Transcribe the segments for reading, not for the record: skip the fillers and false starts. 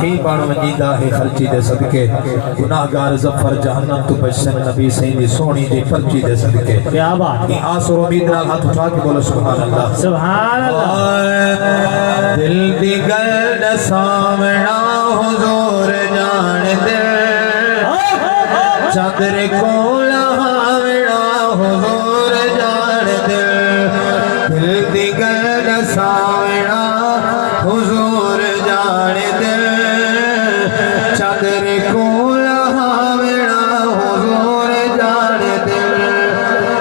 ہی بانو منجیدہ ہے خرچی دے صدقے گناہگار زفر جہنم تو بچن نبی سیندی سونی جی پرچی دے صدقے کیا بات یہ آس اور امید نال ہاتھ اٹھا کے بولو سبحان اللہ سبحان اللہ دل دی گل سامنا حضور جان دے چادر کو لہاونا حضور جان دے دل دی گل سامنا حضور جان دے چادر کو لہاونا حضور جان دے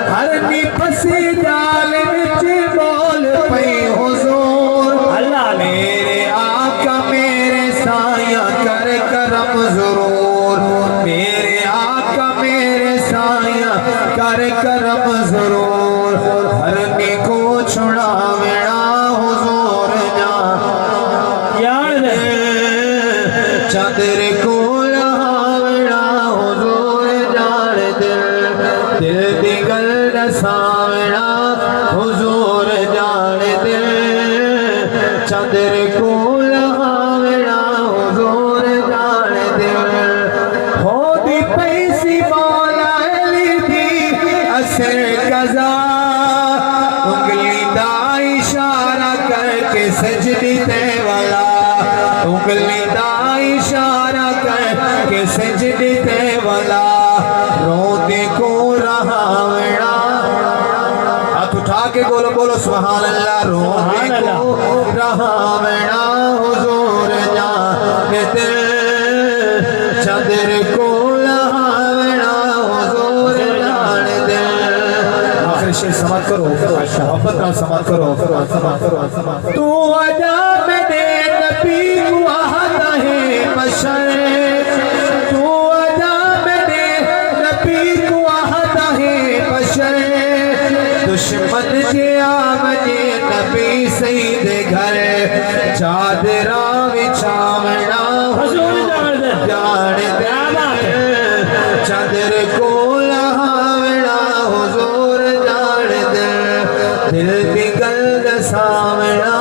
ہر نی پسی جال وچ بول پئی حضور اللہ نے میرے آقا میرے سایہ کر کرم ضرور میرے آقا میرے سایہ کر کرم ضرور ہر نی کو چھڑاونا حضور جان یاد ہے چادر کو لہاونا حضور جان دے دل دی گل سامنا حضور جان دے چادر کو لہاونا حضور جان دے ہو دی پیسی مولا علی دی اثر قضا انگلی دا اشارہ کر کے سجدی تے والا انگلی دا اشارہ کر کے سجدی تے والا روتے کو رہاونا ہاتھ اٹھا کے بولو بولو سبحان اللہ روتے کو رہاونا حضور جان دے چادر کو لہاونا حضور جان دے آخر شیر سماعت کرو محبت نال سماعت کرو تو ادا میں دے نبی کو آہدہ ہے بشر تو ادا میں دے نبی کو آہدہ ہے بشر دشمن جے آمجے نبی سید گھر چادرہ وچھاونا حضور جان دے چادر کو لہاونا حضور جان دے دل دی گل سامنا